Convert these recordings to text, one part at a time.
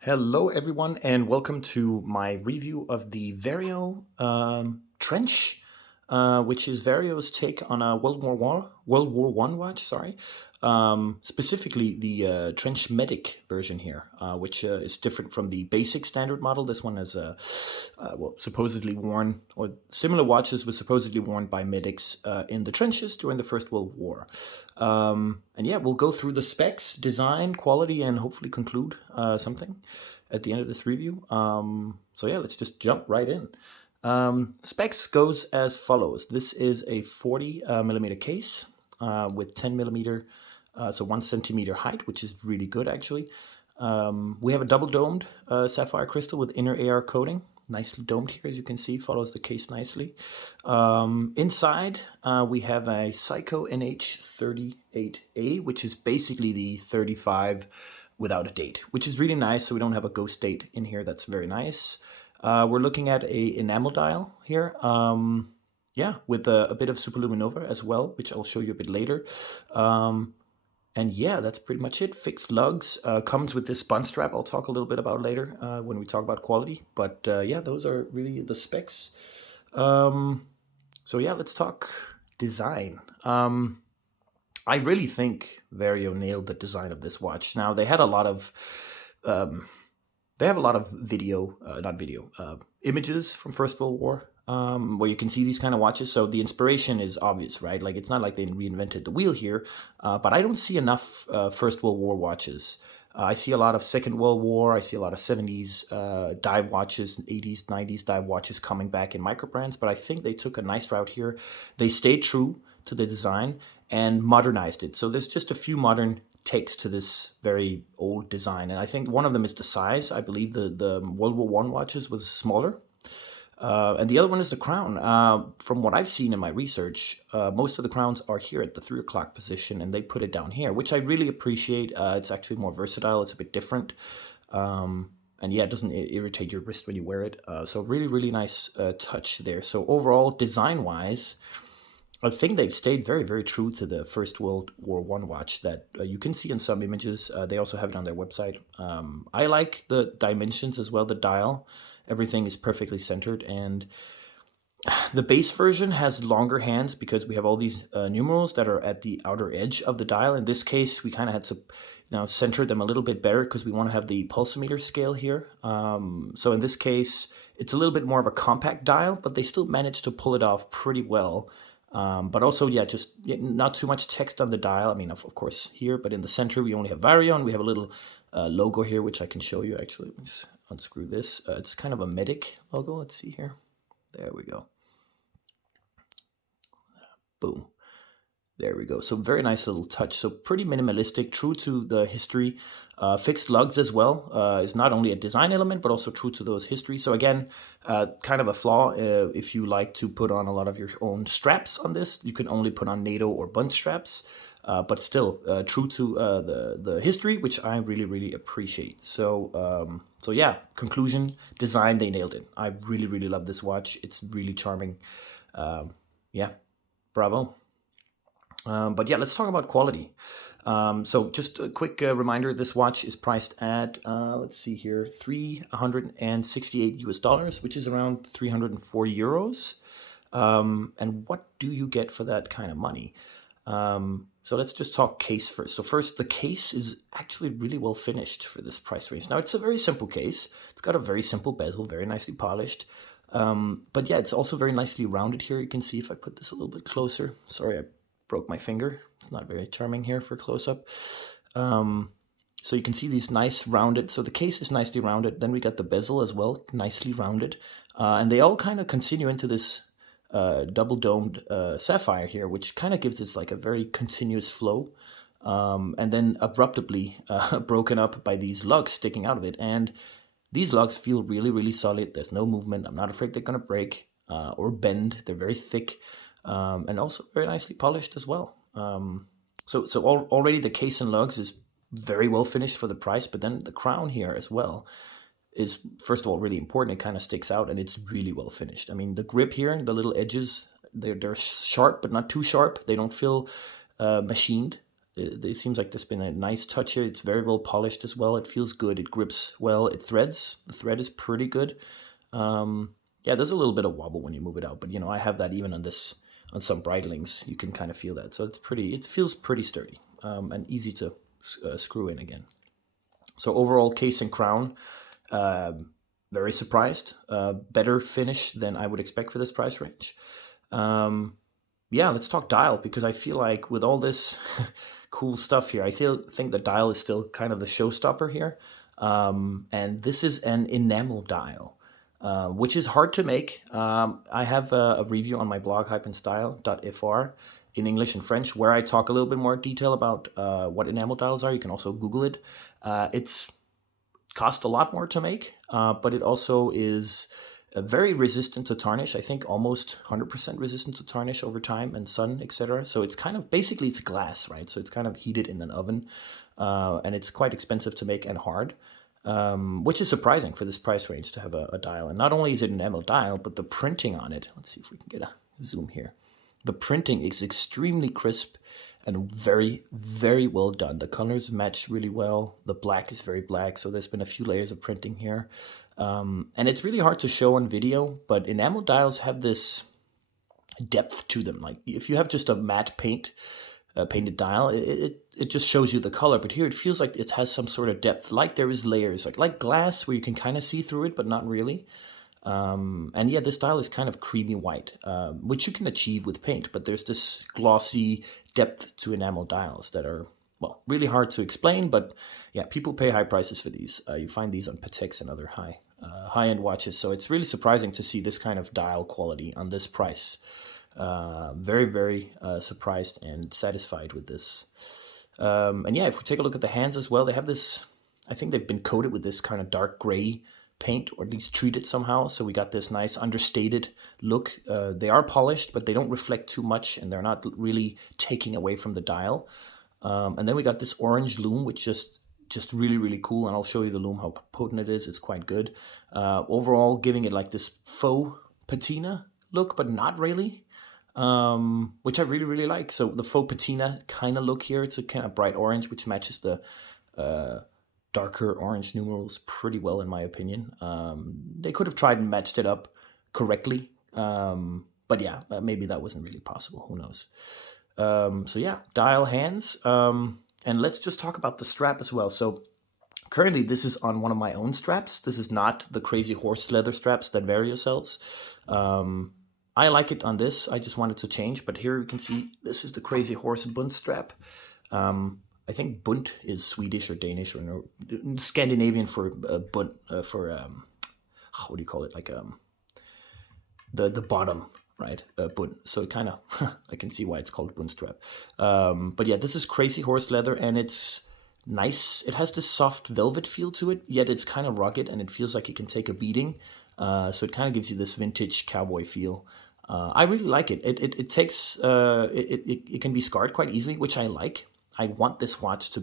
Hello, everyone, and welcome to my review of the Vario Trench, which is Vario's take on a World War One watch. Sorry, specifically the Trench Medic version here, which is different from the basic standard model. This one is supposedly worn, or similar watches were supposedly worn by medics in the trenches during the First World War. And yeah, we'll go through the specs, design, quality, and hopefully conclude something at the end of this review. So yeah, let's just jump right in. Specs goes as follows. This is a 40 millimeter case with 10 millimeter, so 1 centimeter height, which is really good actually. We have a double domed sapphire crystal with inner AR coating. Nicely domed here, as you can see, follows the case nicely. Inside, we have a Seiko NH38A, which is basically the 35 without a date, which is really nice, so we don't have a ghost date in here. That's very nice. We're looking at a enamel dial here, yeah, with a bit of superluminova as well, which I'll show you a bit later. And yeah, that's pretty much it. Fixed lugs, comes with this spun strap I'll talk a little bit about later when we talk about quality. But yeah, those are really the specs. So yeah, let's talk design. I really think Vario nailed the design of this watch. Now they had a lot of, they have a lot of images from First World War, where you can see these kind of watches. So the inspiration is obvious, right? Like it's not like they reinvented the wheel here, but I don't see enough First World War watches. I see a lot of Second World War. I see a lot of 70s dive watches, 80s, 90s dive watches coming back in micro brands, but I think they took a nice route here. They stayed true to the design and modernized it. So there's just a few modern takes to this very old design, and I think one of them is the size. I believe the World War One watches was smaller, and the other one is the crown. From what I've seen in my research, most of the crowns are here at the 3 o'clock position, and they put it down here, which I really appreciate. It's actually more versatile. It's a bit different. And yeah, it doesn't irritate your wrist when you wear it. So really nice touch there. So overall, design-wise, I think they've stayed very true to the First World War One watch that you can see in some images. They also have it on their website. I like the dimensions as well, the dial. Everything is perfectly centered, and the base version has longer hands because we have all these numerals that are at the outer edge of the dial. In this case, we kind of had to center them a little bit better because we want to have the pulsometer scale here. So in this case, it's a little bit more of a compact dial, but they still managed to pull it off pretty well. But also, yeah, just not too much text on the dial. I mean, of course, here, but in the center, we only have Vario, and we have a little logo here, which I can show you, actually. Let me just unscrew this. It's kind of a medic logo. Let's see here. There we go. Boom. There we go. So very nice little touch. So pretty minimalistic, true to the history. Fixed lugs as well is not only a design element, but also true to those history. So again, kind of a flaw. If you like to put on a lot of your own straps on this, you can only put on NATO or bunt straps. But still true to the history, which I really appreciate. So so yeah, conclusion, design, they nailed it. I really love this watch. It's really charming. Yeah, bravo. But yeah, let's talk about quality. So just a quick reminder, this watch is priced at, let's see here, $368 US, which is around 340 euros. And what do you get for that kind of money? So let's just talk case first. So first, the case is actually really well finished for this price range. Now, it's a very simple case. It's got a very simple bezel, very nicely polished. But yeah, it's also very nicely rounded here. You can see if I put this a little bit closer. Sorry, I broke my finger. It's not very charming here for close-up. So you can see these nice rounded, so the case is nicely rounded. Then we got the bezel as well, nicely rounded. And they all kind of continue into this double-domed sapphire here, which kind of gives this like a very continuous flow. And then abruptly broken up by these lugs sticking out of it. And these lugs feel really solid. There's no movement. I'm not afraid they're going to break or bend. They're very thick. And also very nicely polished as well. So already the case and lugs is very well finished for the price, but then the crown here as well is, first of all, really important. It kind of sticks out, and it's really well finished. I mean, the grip here, the little edges, they're sharp, but not too sharp. They don't feel machined. It seems like there's been a nice touch here. It's very well polished as well. It feels good. It grips well. It threads. The thread is pretty good. Yeah, there's a little bit of wobble when you move it out, but you know, I have that even on some bridlings. You can kind of feel that. So it feels pretty sturdy, and easy to screw in again. So overall, case and crown, very surprised. Better finish than I would expect for this price range. Yeah, let's talk dial, because I feel like with all this cool stuff here, I think the dial is still kind of the showstopper here. And this is an enamel dial, which is hard to make. I have a review on my blog, hypeandstyle.fr, in English and French, where I talk a little bit more detail about what enamel dials are. You can also Google it. It's cost a lot more to make, but it also is very resistant to tarnish. I think almost 100% resistant to tarnish over time and sun, etc. So it's kind of, basically it's glass, right? So it's kind of heated in an oven, and it's quite expensive to make and hard, which is surprising for this price range to have a dial. And not only is it an enamel dial, but the printing on it, let's see if we can get a zoom here. The printing is extremely crisp and very, very well done. The colors match really well. The black is very black, so there's been a few layers of printing here. And it's really hard to show on video, but enamel dials have this depth to them. Like if you have just a matte painted dial, it just shows you the color. But here it feels like it has some sort of depth, like there is layers, like glass where you can kind of see through it, but not really. And yeah, this dial is kind of creamy white, which you can achieve with paint, but there's this glossy depth to enamel dials that are, well, really hard to explain. But yeah, people pay high prices for these. You find these on Pateks and other high-end watches. So it's really surprising to see this kind of dial quality on this price. Very, very surprised and satisfied with this. And yeah, if we take a look at the hands as well, they have this, I think they've been coated with this kind of dark gray paint, or at least treated somehow. So we got this nice understated look. They are polished, but they don't reflect too much, and they're not really taking away from the dial. And then we got this orange lume, which just really, really cool. And I'll show you the lume, how potent it is. It's quite good. Overall, giving it like this faux patina look, but not really, which I really, really like. So the faux patina kind of look here, it's a kind of bright orange, which matches the darker orange numerals pretty well, in my opinion. They could have tried and matched it up correctly. But yeah, maybe that wasn't really possible. Who knows? So yeah, dial hands. And let's just talk about the strap as well. So currently this is on one of my own straps. This is not the crazy horse leather straps that Vario sells. I like it on this. I just wanted to change, but here you can see this is the crazy horse Bund strap. I think Bund is Swedish or Danish or Scandinavian for Bund, for what do you call it? Like the bottom, right? Bund. So it kind of I can see why it's called Bund strap. But yeah, this is crazy horse leather, and it's nice. It has this soft velvet feel to it, yet it's kind of rugged, and it feels like it can take a beating. So it kind of gives you this vintage cowboy feel. I really like it. It takes it can be scarred quite easily, which I like. I want this watch to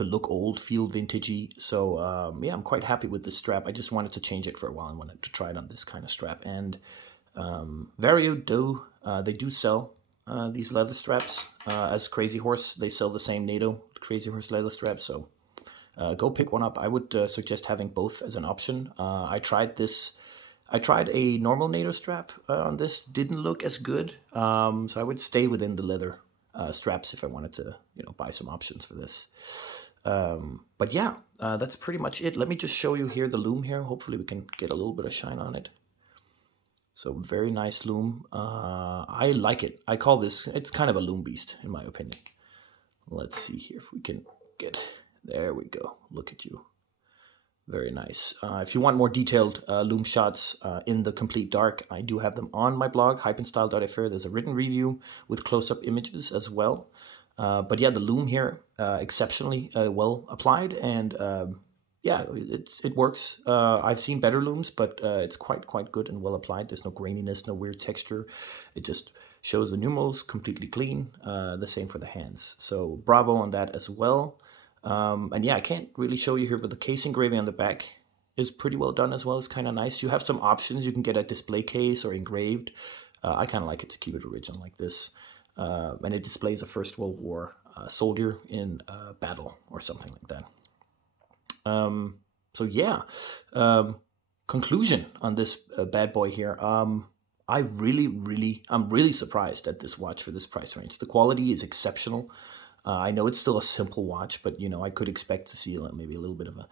look old, feel vintagey. So yeah, I'm quite happy with this strap. I just wanted to change it for a while and wanted to try it on this kind of strap. And Vario they do sell these leather straps as Crazy Horse. They sell the same NATO Crazy Horse leather straps. So go pick one up. I would suggest having both as an option. I tried a normal NATO strap on this. Didn't look as good. So I would stay within the leather straps if I wanted to, buy some options for this. But yeah, that's pretty much it. Let me just show you here the lume here. Hopefully we can get a little bit of shine on it. So very nice lume. I like it. I call this, it's kind of a lume beast in my opinion. Let's see here if we can get, there we go. Look at you. Very nice. If you want more detailed lume shots in the complete dark, I do have them on my blog, hypeandstyle.fr. There's a written review with close-up images as well. But yeah, the lume here, exceptionally well applied, and yeah, it works. I've seen better looms, but it's quite good and well applied. There's no graininess, no weird texture. It just shows the numerals completely clean. The same for the hands. So bravo on that as well. And yeah, I can't really show you here, but the case engraving on the back is pretty well done as well. It's kind of nice. You have some options. You can get a display case or engraved. I kind of like it to keep it original like this. And it displays a First World War soldier in battle or something like that. So yeah, conclusion on this bad boy here. I'm really surprised at this watch for this price range. The quality is exceptional. I know it's still a simple watch, but I could expect to see maybe a little bit of a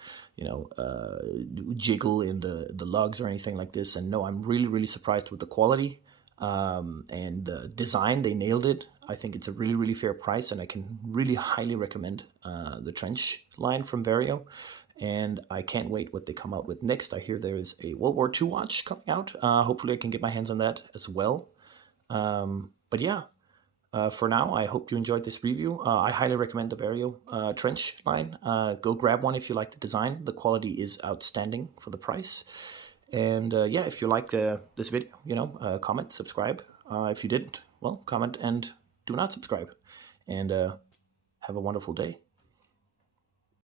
jiggle in the lugs or anything like this. And no, I'm really surprised with the quality and the design. They nailed it. I think it's a really fair price, and I can really highly recommend the Trench line from Vario. And I can't wait what they come out with next. I hear there is a World War II watch coming out. Hopefully I can get my hands on that as well. But yeah, for now, I hope you enjoyed this review. I highly recommend the Vario Trench line. Go grab one if you like the design. The quality is outstanding for the price. And yeah, if you liked this video, comment, subscribe. If you didn't, well, comment and do not subscribe. And have a wonderful day.